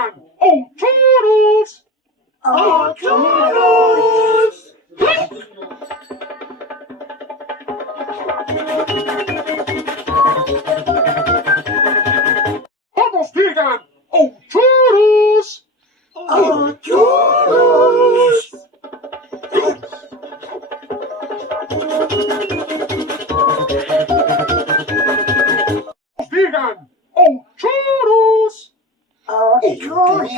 digan, ¡oh, toros! ¡Oh, toros! Todos digan, ¡oh, toros! ¡Oh, toros! Todos digan, ¡oh, toros! ¡Oh, toros!